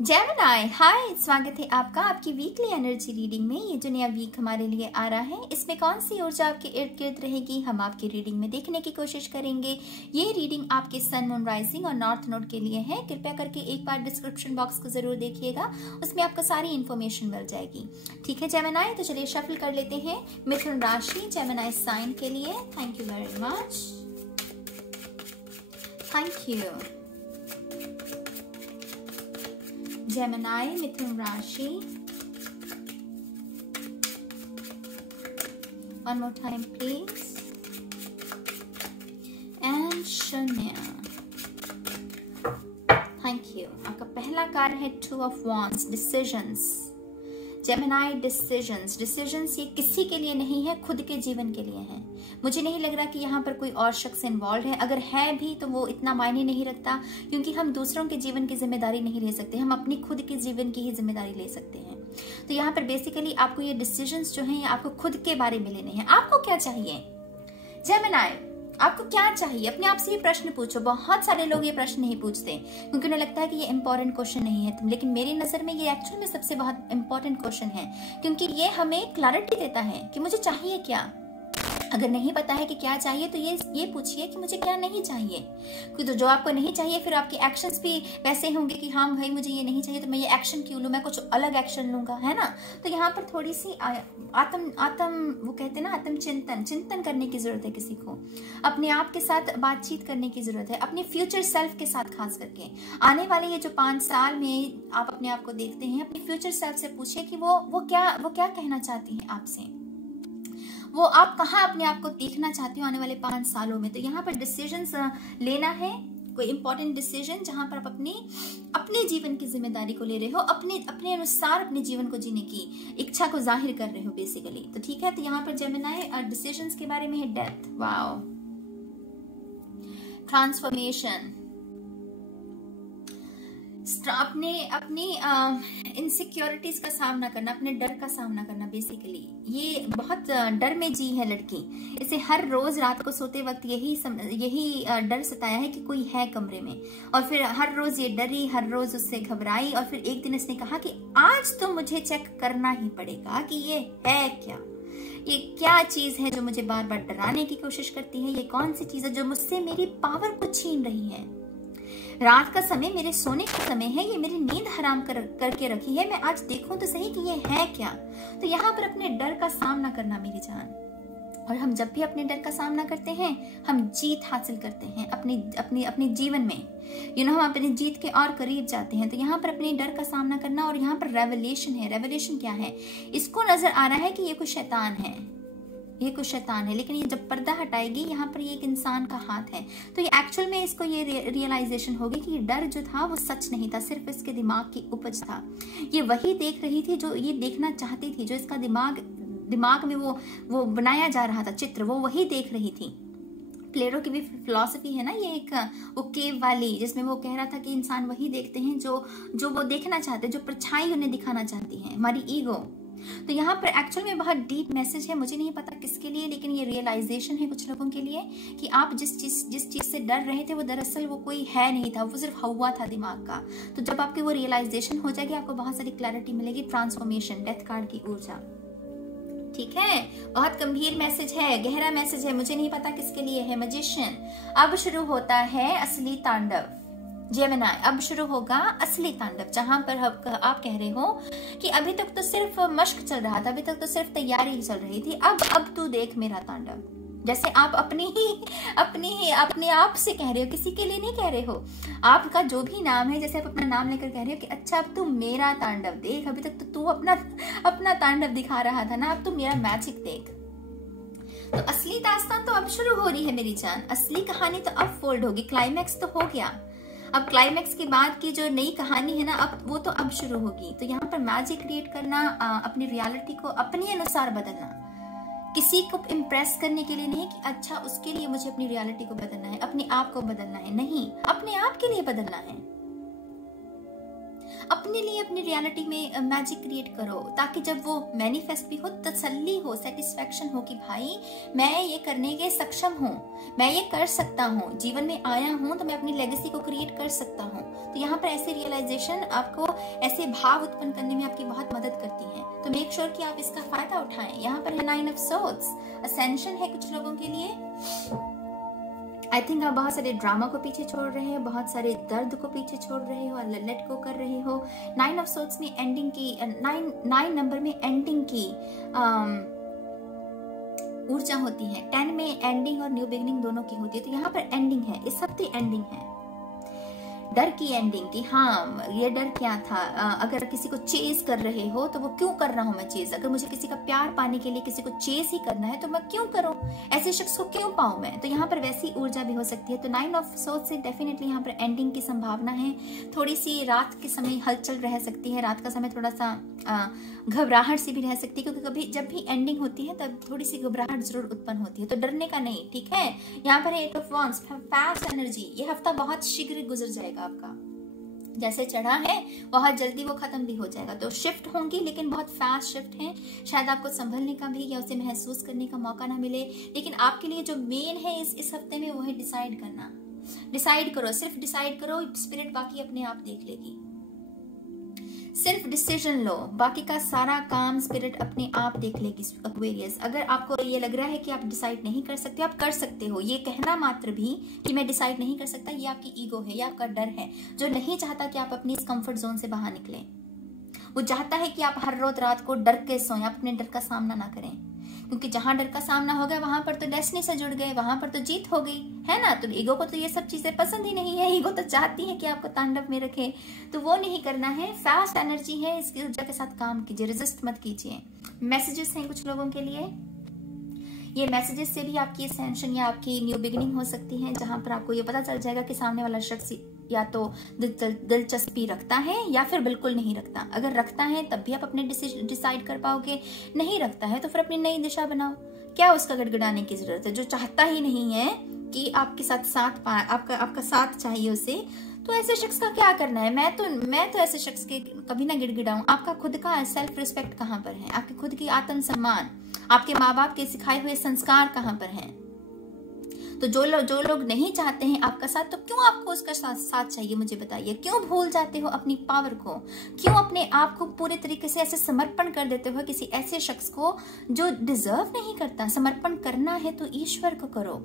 Gemini, हाय, स्वागत है आपका आपकी वीकली एनर्जी रीडिंग में। ये जो नया वीक हमारे लिए आ रहा है, इसमें कौन सी ऊर्जा आपके इर्द गिर्द रहेगी, हम आपकी रीडिंग में देखने की कोशिश करेंगे। ये रीडिंग आपके सन, मून, राइजिंग और नॉर्थ नोड के लिए है। कृपया करके एक बार डिस्क्रिप्शन बॉक्स को जरूर देखिएगा, उसमें आपको सारी इन्फॉर्मेशन मिल जाएगी। ठीक है जेमिनी, तो चलिए शफल कर लेते हैं मिथुन राशि जेमिनी साइन के लिए। Thank you very much, thank you. Gemini मिथुन राशि, one more time please, and शून्य। Thank you. आपका पहला कार्ड है two of wands, decisions. Gemini decisions ये किसी के लिए नहीं है, खुद के जीवन के लिए है। मुझे नहीं लग रहा कि यहाँ पर कोई और शख्स इन्वॉल्व है, अगर है भी तो वो इतना मायने नहीं रखता, क्योंकि हम दूसरों के जीवन की जिम्मेदारी नहीं ले सकते, हम अपनी खुद के जीवन की ही जिम्मेदारी ले सकते हैं। तो यहाँ पर बेसिकली आपको ये डिसीजंस जो हैं, ये आपको खुद के बारे में लेने हैं। आपको क्या चाहिए जेमिनी, आपको क्या चाहिए? अपने आप से ये प्रश्न पूछो। बहुत सारे लोग ये प्रश्न नहीं पूछते क्योंकि उन्हें लगता है कि ये इंपॉर्टेंट क्वेश्चन नहीं है, लेकिन मेरी नजर में ये एक्चुअल में सबसे बहुत इंपॉर्टेंट क्वेश्चन है, क्योंकि ये हमें क्लैरिटी देता है कि मुझे चाहिए क्या। अगर नहीं पता है कि क्या चाहिए तो ये पूछिए कि मुझे क्या नहीं चाहिए। तो जो आपको नहीं चाहिए, फिर आपके एक्शंस भी वैसे होंगे कि हाँ भाई मुझे ये नहीं चाहिए तो मैं ये एक्शन क्यों लूं, मैं कुछ अलग एक्शन लूंगा, है ना। तो यहाँ पर थोड़ी सी वो कहते हैं ना, चिंतन करने की जरूरत है। किसी को अपने आप के साथ बातचीत करने की जरूरत है, अपने फ्यूचर सेल्फ के साथ। खास करके आने वाले ये जो 5 साल में आप अपने आप को देखते हैं, अपने फ्यूचर सेल्फ से पूछिए कि वो क्या कहना चाहती है आपसे, वो आप कहाँ अपने आप को देखना चाहते हो आने वाले 5 सालों में। तो यहाँ पर डिसीजंस लेना है, कोई इंपॉर्टेंट डिसीजन जहां पर आप अपने जीवन की जिम्मेदारी को ले रहे हो, अपने अनुसार अपने जीवन को जीने की इच्छा को जाहिर कर रहे हो बेसिकली। तो ठीक है, तो यहाँ पर जेमिनी डिसीजंस के बारे में है डेथ, वाओ, ट्रांसफॉर्मेशन, अपनी इनसिक्योरिटीज का सामना करना, अपने डर का सामना करना। बेसिकली ये बहुत डर में जी है लड़की, इसे हर रोज रात को सोते वक्त यही डर सताया है कि कोई है कमरे में, और फिर हर रोज ये डरी, हर रोज उससे घबराई, और फिर एक दिन इसने कहा कि आज तो मुझे चेक करना ही पड़ेगा कि ये है क्या, ये क्या चीज है जो मुझे बार बार डराने की कोशिश करती है, ये कौन सी चीज है जो मुझसे मेरी पावर को छीन रही है। रात का समय मेरे सोने का समय है, ये मेरी नींद हराम करके रखी है, मैं आज देखूं तो सही कि ये है क्या। तो यहाँ पर अपने डर का सामना करना मेरी जान, और हम जब भी अपने डर का सामना करते हैं हम जीत हासिल करते हैं अपने जीवन में। हम अपनी जीत के और करीब जाते हैं। तो यहाँ पर अपने डर का सामना करना, और यहाँ पर रेवलेशन है। रेवलेशन क्या है? इसको नजर आ रहा है कि ये कोई शैतान है, ये कुछ शैतान है, लेकिन ये जब पर्दा हटाएगी यहाँ पर ये एक इंसान का हाथ है। तो ये एक्चुअल में इसको ये रियलाइजेशन होगी कि ये डर जो था वो सच नहीं था, सिर्फ इसके दिमाग की उपज था। ये वही देख रही थी जो ये देखना चाहती थी, जो इसका दिमाग में वो बनाया जा रहा था चित्र, वो वही देख रही थी। प्लेटो की भी फिलॉसफी है ना ये, एक वो केव वाली, जिसमें वो कह रहा था कि इंसान वही देखते हैं जो वो देखना चाहते हैं, जो परछाई उन्हें दिखाना चाहती है, हमारी ईगो। तो यहाँ पर एक्चुअल में बहुत डीप मैसेज है, मुझे नहीं पता किसके लिए, लेकिन ये रियलाइजेशन है कुछ लोगों के लिए कि आप जिस चीज से डर रहे थे वो दरअसल वो कोई है नहीं था, वो सिर्फ हवा था दिमाग का। तो जब आपकी वो रियलाइजेशन हो जाएगी, आपको बहुत सारी क्लैरिटी मिलेगी। ट्रांसफॉर्मेशन, डेथ कार्ड की ऊर्जा, ठीक है, बहुत गंभीर मैसेज है, गहरा मैसेज है, मुझे नहीं पता किसके लिए है। मैजिशियन, अब शुरू होता है असली तांडव। जेमिनी, अब शुरू होगा असली तांडव, जहां पर आप कह रहे हो कि अभी तक तो सिर्फ मश्क चल रहा था, अभी तक तो सिर्फ तैयारी ही चल रही थी, अब तू देख मेरा तांडव। जैसे आप अपने आप से कह रहे हो, किसी के लिए नहीं कह रहे हो। आपका जो भी नाम है, जैसे आप अपना नाम लेकर कह रहे हो कि अच्छा अब तू मेरा तांडव देख, अभी तक तो तू अपना तांडव दिखा रहा था ना, अब तू मेरा मैजिक देख। तो असली दास्तान तो अब शुरू हो रही है मेरी जान, असली कहानी तो अब फोल्ड होगी, क्लाइमैक्स तो हो गया। अब क्लाइमैक्स के बाद की जो नई कहानी है ना, अब वो तो अब शुरू होगी। तो यहाँ पर मैजिक क्रिएट करना, अपनी रियलिटी को अपने अनुसार बदलना, किसी को इम्प्रेस करने के लिए नहीं कि अच्छा उसके लिए मुझे अपनी रियलिटी को बदलना है, अपने आप को बदलना है, नहीं, अपने आप के लिए बदलना है। अपने लिए अपनी रियलिटी में मैजिक क्रिएट करो, ताकि जब वो मैनिफेस्ट भी हो, तसल्ली हो, सेटिस्फेक्शन हो कि भाई मैं ये करने के सक्षम हूँ, मैं ये कर सकता हूँ, जीवन में आया हूँ तो मैं अपनी लेगेसी को क्रिएट कर सकता हूँ। तो यहाँ पर ऐसे रियलाइजेशन आपको ऐसे भाव उत्पन्न करने में आपकी बहुत मदद करती है। तो मेक श्योर कि आप इसका फायदा उठाएं। यहाँ पर है 9 ऑफ सोर्ड्स, असेंशन है कुछ लोगों के लिए। आई थिंक आप बहुत सारे ड्रामा को पीछे छोड़ रहे हो, बहुत सारे दर्द को पीछे छोड़ रहे हो और लेट गो कर रहे हो। 9 ऑफ सोर्ड्स में एंडिंग की, 9 नंबर में एंडिंग की ऊर्जा होती है। 10 में एंडिंग और न्यू बिगिनिंग दोनों की होती है। तो यहाँ पर एंडिंग है, इस हफ्ते एंडिंग है, डर की एंडिंग की। हाँ, ये डर क्या था? अगर किसी को चेज कर रहे हो तो वो क्यों कर रहा हूं मैं चेज? अगर मुझे किसी का प्यार पाने के लिए किसी को चेज ही करना है तो मैं क्यों करूं? ऐसे शख्स को क्यों पाऊं मैं? तो यहाँ पर वैसी ऊर्जा भी हो सकती है। तो 9 ऑफ सोर्ड्स से डेफिनेटली यहाँ पर एंडिंग की संभावना है। थोड़ी सी रात के समय हलचल रह सकती है, रात का समय थोड़ा सा घबराहट सी भी रह सकती है, क्योंकि कभी जब भी एंडिंग होती है तब थोड़ी सी घबराहट जरूर उत्पन्न होती है। तो डरने का नहीं, ठीक है। यहाँ पर 8 ऑफ वांड्स, फास्ट एनर्जी। ये हफ्ता बहुत शीघ्र गुजर जाएगा आपका, जैसे चढ़ा है बहुत जल्दी वो खत्म भी हो जाएगा। तो शिफ्ट होंगी, लेकिन बहुत फास्ट शिफ्ट है। शायद आपको संभलने का भी या उसे महसूस करने का मौका ना मिले। लेकिन आपके लिए जो मेन है इस हफ्ते में वो है डिसाइड करना। डिसाइड करो, सिर्फ डिसाइड करो, स्पिरिट बाकी अपने आप देख लेगी। सिर्फ डिसीजन लो, बाकी का सारा काम स्पिरिट अपने आप देख लेगी। एक्वेरियस, अगर आपको ये लग रहा है कि आप डिसाइड नहीं कर सकते, आप कर सकते हो। ये कहना मात्र भी कि मैं डिसाइड नहीं कर सकता, ये आपकी ईगो है, ये आपका डर है, जो नहीं चाहता कि आप अपनी इस कंफर्ट जोन से बाहर निकलें। वो चाहता है कि आप हर रोज रात को डर के सोएं, आप अपने डर का सामना ना करें, क्योंकि जहां डर का सामना हो गया वहां पर तो डेस्टिनी से जुड़ गए, वहां पर तो जीत हो गई, है ना। तो ईगो को तो ये सब चीजें पसंद ही नहीं है। ईगो तो चाहती है कि आपको तांडव में रखे, तो वो नहीं करना है। फास्ट एनर्जी है, इसकी ऊर्जा के साथ काम कीजिए, रेजिस्ट मत कीजिए। मैसेजेस हैं कुछ लोगों के लिए, ये मैसेजेस से भी आपकी असेंशन या आपकी न्यू बिगिनिंग हो सकती है, जहां पर आपको ये पता चल जाएगा कि सामने वाला शख्स या तो दिलचस्पी रखता है या फिर बिल्कुल नहीं रखता। अगर रखता है तब भी आप अपने डिसाइड कर पाओगे, नहीं रखता है तो फिर अपनी नई दिशा बनाओ। क्या उसका गड़गड़ाने की जरूरत है? जो चाहता ही नहीं है कि आपके साथ आपका साथ चाहिए उसे, तो ऐसे शख्स का क्या करना है? मैं तो ऐसे शख्स के कभी ना गिड़गिड़ाऊं। आपका खुद का सेल्फ रिस्पेक्ट कहाँ पर है? आपके खुद की आत्म सम्मान, आपके माँ बाप के सिखाए हुए संस्कार कहाँ पर हैं? तो जो लोग नहीं चाहते हैं आपका साथ, तो क्यों आपको उसका साथ चाहिए? मुझे बताइए, क्यों भूल जाते हो अपनी पावर को? क्यों अपने आप को पूरे तरीके से ऐसे समर्पण कर देते हो किसी ऐसे शख्स को जो डिजर्व नहीं करता? समर्पण करना है तो ईश्वर को करो।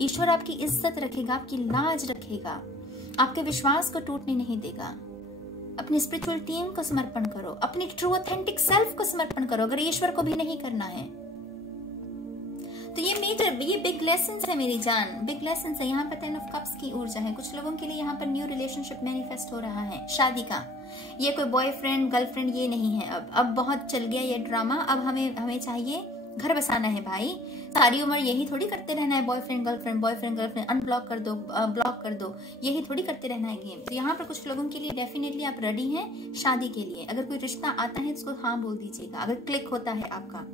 ईश्वर आपकी इज्जत रखेगा, आपकी लाज रखेगा, आपके विश्वास को टूटने नहीं देगा। अपनी स्पिरिचुअल टीम को समर्पण करो, अपनी ट्रू ऑथेंटिक सेल्फ को समर्पण करो, अगर ईश्वर को भी नहीं करना है तो। ये बिग लेसन है मेरी जान, बिग लेसन है। यहाँ पर 10 ऑफ कप्स की ऊर्जा है। कुछ लोगों के लिए यहाँ पर न्यू रिलेशनशिप मैनिफेस्ट हो रहा है, शादी का। ये कोई बॉयफ्रेंड गर्लफ्रेंड ये नहीं है। अब बहुत चल गया ये ड्रामा। अब हमें चाहिए घर बसाना है भाई। सारी उम्र यही थोड़ी करते रहना है, बॉयफ्रेंड गर्लफ्रेंड, अनब्लॉक कर दो, ब्लॉक कर दो, यही थोड़ी करते रहना है गेम। तो यहाँ पर कुछ लोगों के लिए डेफिनेटली आप रेडी हैं शादी के लिए। अगर कोई रिश्ता आता है तो उसको हाँ बोल दीजिएगा, अगर क्लिक होता है आपका।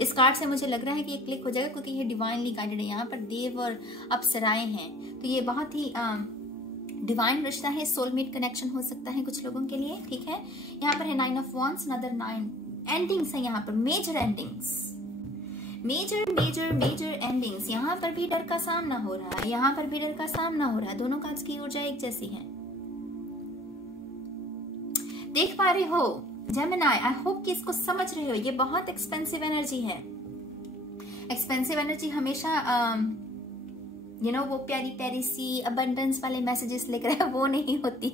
इस कार्ड से मुझे लग रहा है कि ये क्लिक हो जाएगा, क्योंकि ये डिवाइनली गाइडेड है। यहाँ पर देव और अप्सराएं हैं, तो ये बहुत ही डिवाइन रिश्ता है। सोलमेट कनेक्शन हो सकता है कुछ लोगों के लिए, ठीक है। यहाँ पर है 9 ऑफ वांड्स, अनदर 9 एंडिंग्स है। यहाँ पर मेजर एंडिंग्स, मेजर एंडिंग्स। यहाँ पर भी डर का सामना हो रहा है, यहाँ पर भी डर का सामना हो रहा है। दोनों कार्ड्स की ऊर्जा एक जैसी है। देख पा रहे हो जेमिनाई? आई होप कि इसको समझ रहे हो। ये बहुत एक्सपेंसिव एनर्जी है। एक्सपेंसिव एनर्जी हमेशा वो प्यारी प्यारी सी अबंडेंस वाले मैसेजेस लेकर वो नहीं होती।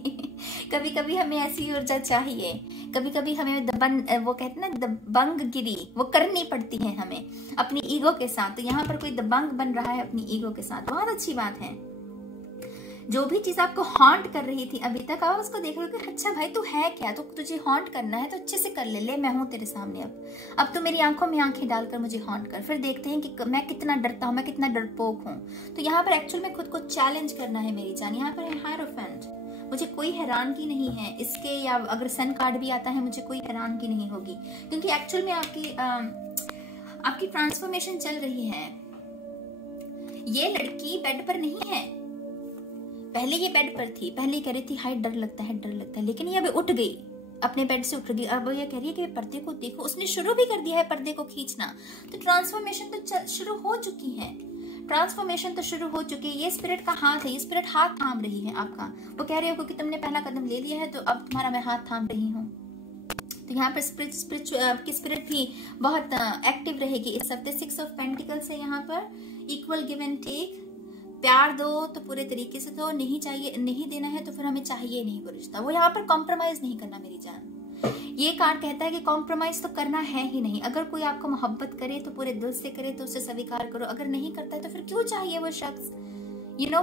कभी कभी हमें ऐसी ऊर्जा चाहिए, कभी कभी हमें वो कहते हैं ना दबंगगिरी, वो करनी पड़ती है हमें अपनी ईगो के साथ। तो यहाँ पर कोई दबंग बन रहा है अपनी ईगो के साथ, बहुत अच्छी बात है। जो भी चीज आपको हॉन्ट कर रही थी अभी तक, आप उसको देख रहे हो कि अच्छा भाई तू है क्या, तो तुझे हॉन्ट करना है तो अच्छे से कर ले मैं हूं तेरे सामने। अब तो मेरी आंखों में आंखें डालकर मुझे हॉन्ट कर, फिर देखते हैं कि मैं कितना डरता हूं, मैं कितना डरपोक हूं। तो यहाँ पर एक्चुअल में खुद को चैलेंज करना है मेरी जान। यहाँ पर है हायरोफेंट। मुझे कोई हैरानगी नहीं है इसके, या अगर सन कार्ड भी आता है मुझे कोई हैरानगी नहीं होगी, क्योंकि एक्चुअल में आपकी ट्रांसफॉर्मेशन चल रही है। ये लड़की बेड पर नहीं है, पहले ये बेड पर थी, पहले कह रही थी हाय डर लगता है डर लगता है, लेकिन ये अभी उठ गई, अपने बेड से उठ गई। अब ये कह रही है कि पर्दे को देखो, उसने शुरू भी कर दिया है पर्दे को खींचना। तो ट्रांसफॉर्मेशन तो शुरू हो चुकी है, ट्रांसफॉर्मेशन तो शुरू हो चुकी है। ये स्पिरिट का हाथ है, ये स्पिरिट हाथ थाम रही है आपका। वो कह रही है कि तुमने पहला कदम ले लिया है तो अब तुम्हारा मैं हाथ थाम रही हूँ। तो यहाँ पर स्पिरिट भी बहुत एक्टिव रहेगी इस हफ्ते। 6 ऑफ पेंटिकल्स है यहाँ पर। इक्वल गिव एंड टेक, प्यार दो तो पूरे तरीके से दो, नहीं चाहिए नहीं देना है तो फिर हमें चाहिए नहीं वो रिश्ता। वो यहाँ पर कॉम्प्रोमाइज नहीं करना मेरी जान। ये कार्ड कहता है कि कॉम्प्रोमाइज तो करना है ही नहीं। अगर कोई आपको मोहब्बत करे तो पूरे दिल से करे, तो उसे स्वीकार करो। अगर नहीं करता है तो फिर क्यों चाहिए वो शख्स।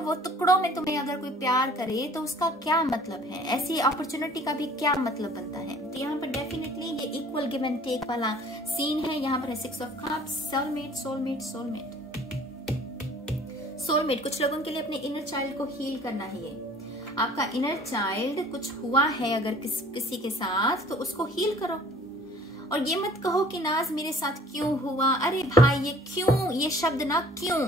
वो टुकड़ों में तुम्हें अगर कोई प्यार करे तो उसका क्या मतलब है, ऐसी अपॉर्चुनिटी का भी क्या मतलब बनता है। तो यहाँ पर डेफिनेटली ये इक्वल गिव एंड टेक वाला सीन है। यहाँ पर है 6 of cups, soulmate soulmate soulmate soulmate. कुछ लोगों के लिए अपने इनर चाइल्ड को हील करना है। ये आपका इनर चाइल्ड, कुछ हुआ है अगर किसी के साथ तो उसको हील करो। और ये मत कहो कि नाज मेरे साथ क्यों हुआ। अरे भाई ये क्यों, ये शब्द ना क्यों,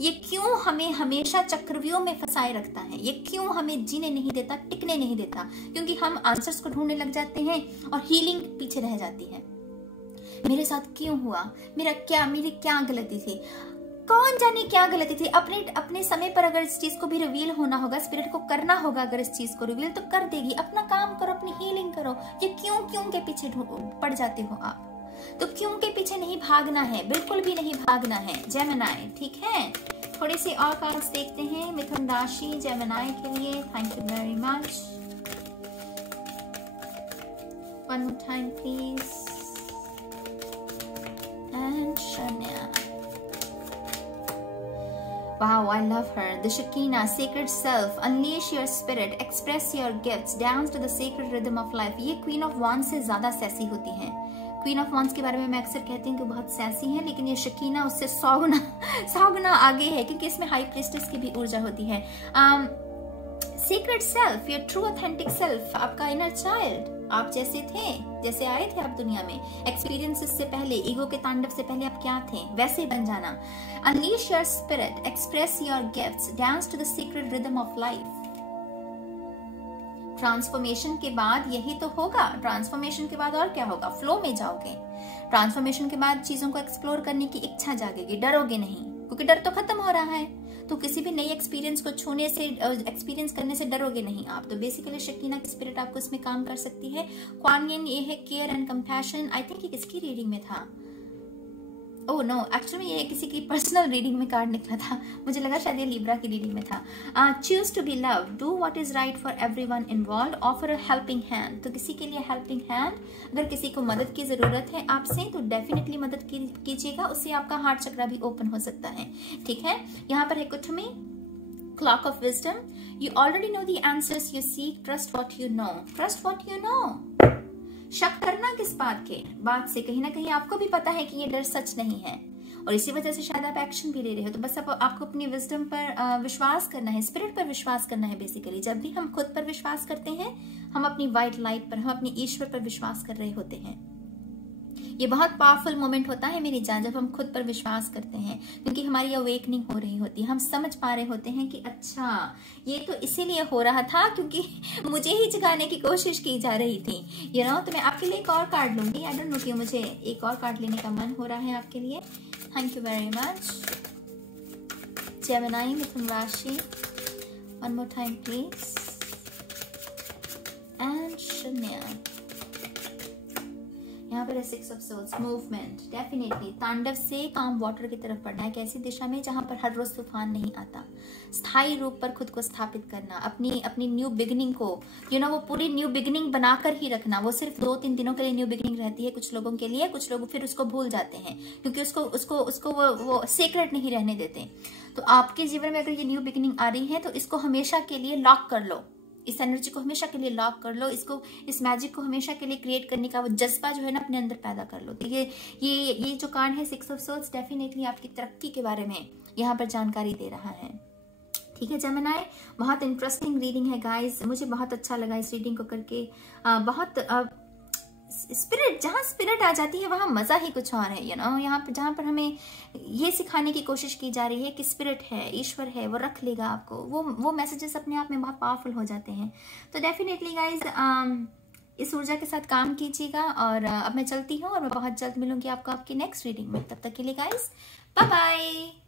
ये क्यों हमें हमेशा चक्रव्यूह में फंसाए रखता है। ये क्यों हमें जीने नहीं देता, टिकने नहीं देता, क्योंकि हम आंसर्स को ढूंढने लग जाते हैं और हीलिंग पीछे रह जाती है। मेरे साथ क्यों हुआ, मेरी क्या गलती थी, कौन जाने क्या गलती थी। अपने समय पर अगर इस चीज को भी रिवील होना होगा, स्पिरिट को करना होगा अगर इस चीज को रिवील, तो कर देगी। अपना काम करो, अपनी हीलिंग करो। ये क्यों के पीछे पड़ जाते हो आप। तो क्यों के पीछे नहीं भागना है, बिल्कुल भी नहीं भागना है जेमिनी, ठीक है। थोड़े से और कार्ड्स देखते हैं मिथुन राशि जेमिनी के लिए। Thank you very much. One more time please. And शन्या, wow, I love her. The Shekinah, sacred self, unleash your spirit, express your gifts, dance to the sacred rhythm of life. ये Queen of Wands से ज्यादा sassy होती हैं। Queen of wands के बारे में मैं अक्सर कहती हूँ कि बहुत सैसी है, लेकिन ये शकीना उससे 100 गुना आगे है, क्योंकि इसमें हाई प्रीस्टेस की भी ऊर्जा होती है। Secret self, your true authentic self, आपका इनर चाइल्ड, आप जैसे थे, जैसे आए थे आप दुनिया में, एक्सपीरियंसेस से पहले, ईगो के तांडव से पहले आप क्या थे, वैसे बन जाना। Unleash your spirit, express your gifts, dance to the secret rhythm of life. Transformation के बाद यही तो होगा। ट्रांसफॉर्मेशन के बाद और क्या होगा, फ्लो में जाओगे। ट्रांसफॉर्मेशन के बाद चीजों को एक्सप्लोर करने की इच्छा जागेगी, डरोगे नहीं, क्योंकि डर तो खत्म हो रहा है। तो किसी भी नई एक्सपीरियंस को छूने से, एक्सपीरियंस करने से डरोगे नहीं आप। तो बेसिकली शकीना की स्पिरिट आपको इसमें काम कर सकती है। क्वान यिन ये है care and compassion. I think ये किसकी रीडिंग में था, ओह नो, एक्चुअली ये किसी की पर्सनल रीडिंग में कार्ड निकला था, मुझे लगा शायद ये लिब्रा की रीडिंग में था। Choose to be love, do what is right for everyone involved, offer a helping hand. तो किसी के लिए हेल्पिंग हैंड, अगर किसी को मदद की जरूरत है आपसे तो डेफिनेटली मदद कीजिएगा, उससे आपका हार्ट चक्रा भी ओपन हो सकता है, ठीक है। यहाँ पर है Kuthumi, cloak of wisdom, you already know the answers you seek, trust what you know, trust what you know. शक करना किस बात से, कहीं ना कहीं आपको भी पता है कि ये डर सच नहीं है और इसी वजह से शायद आप एक्शन भी ले रहे हो। तो बस आपको अपनी विजडम पर विश्वास करना है, स्पिरिट पर विश्वास करना है। बेसिकली जब भी हम खुद पर विश्वास करते हैं, हम अपनी व्हाइट लाइट पर, हम अपनी ईश्वर पर विश्वास कर रहे होते हैं। ये बहुत पावरफुल मोमेंट होता है मेरी जान, जब हम खुद पर विश्वास करते हैं, क्योंकि हमारी अवेकनिंग हो रही होती है। हम समझ पा रहे होते हैं कि अच्छा ये तो इसीलिए हो रहा था क्योंकि मुझे ही जगाने की कोशिश की जा रही थी, यू नो। तो मैं आपके लिए एक और कार्ड लूंगी। आई डोंट नो क्यों मुझे एक और कार्ड लेने का मन हो रहा है आपके लिए। Thank you very much. Gemini, मिथुन राशि, one more time please. And शून्य, यहाँ पर 6 ऑफ सोल्स, मूवमेंट, डेफिनेटली तांडव से काम वाटर की तरफ बढ़ना है। एक ऐसी दिशा में जहां पर हर रोज तूफान नहीं आता। स्थायी रूप पर खुद को स्थापित करना, अपनी न्यू बिगिनिंग को, यू नो, वो पूरी न्यू बिगिनिंग बनाकर ही रखना। वो सिर्फ 2-3 दिनों के लिए न्यू बिगिनिंग रहती है कुछ लोगों के लिए, कुछ लोग फिर उसको भूल जाते हैं क्योंकि उसको वो सीक्रेट नहीं रहने देते। तो आपके जीवन में अगर ये न्यू बिगिनिंग आ रही है तो इसको हमेशा के लिए लॉक कर लो, इस एनर्जी को हमेशा के लिए लॉक कर लो, इस मैजिक को हमेशा के लिए क्रिएट करने का वो जज्बा जो है ना अपने अंदर पैदा कर लो। तो ये जो कार्ड है 6 ऑफ सोल्स डेफिनेटली आपकी तरक्की के बारे में यहाँ पर जानकारी दे रहा है, ठीक है जेमिनी। बहुत इंटरेस्टिंग रीडिंग है गाइस, मुझे बहुत अच्छा लगा इस रीडिंग को करके। बहुत स्पिरिट, जहाँ स्पिरिट आ जाती है वहां मजा ही कुछ और है, यहाँ पे जहाँ पर हमें ये सिखाने की कोशिश की जा रही है कि स्पिरिट है, ईश्वर है, वो रख लेगा आपको, वो मैसेजेस अपने आप में बहुत पावरफुल हो जाते हैं। तो डेफिनेटली गाइज इस ऊर्जा के साथ काम कीजिएगा। और अब मैं चलती हूँ और मैं बहुत जल्द मिलूंगी आपको आपकी नेक्स्ट रीडिंग में। तब तक के लिए गाइज बाय बाय।